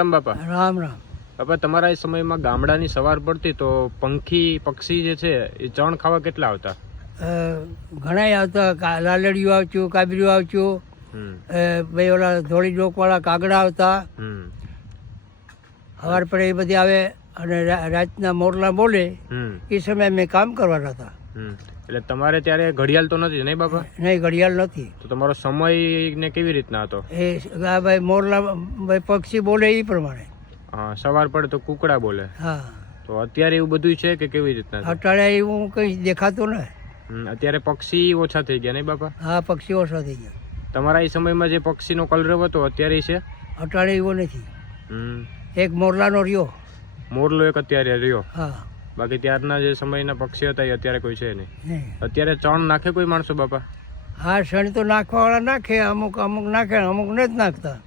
રામ બાપા. રામ રામ. બાપા, તમારા એ સમયમાં ગામડાની સવાર પડતી તો પક્ષી જે છે એ ચણ ખાવા કેટલા આવતા? ઘણા આવતા. લાલડીઓ આવતું, કાબરીઓ આવતું, ભાઈ ઓલા ધોળી ડોકવાળા કાગડા આવતા. સવાર પડે એ બધી આવે અને રાતના મોરલા બોલે એ સમયે અમે કામ કરવાના હતા. એટલે તમારે ત્યારે ઘડિયાળ તો નથી નહીં બાપા? નહીં, ઘડિયાળ નથી. તો તમારો સમય ને કેવી રીતના હતો? એ ભાઈ મોરલા ભાઈ પક્ષી બોલે એ પ્રમાણે. હા, સવાર પડે તો કુકડા બોલે. હા. તો અત્યારે એવું બધું છે કે કેવી રીતના? અટાળે એવું કંઈ દેખાતું ને. અત્યારે પક્ષી ઓછા થઈ ગયા નહીં બાપા? હા, પક્ષી ઓછા થઈ ગયા. તમારા એ સમયમાં જે પક્ષીનો કલરવ હતો અત્યારે છે? અટાળે એવો નથી. એક મોરલાનો રહ્યો. મોરલો એક અત્યારે રહ્યો. હા. બાકી ત્યારના જે સમયના પક્ષી હતા એ અત્યારે કોઈ છે નહીં. નહીં. અત્યારે ચણ નાખે કોઈ માણસો બાપા? હા, શણ તો નાખવાવાળા નાખે, અમુક નાખે, અમુક નથી નાખતા.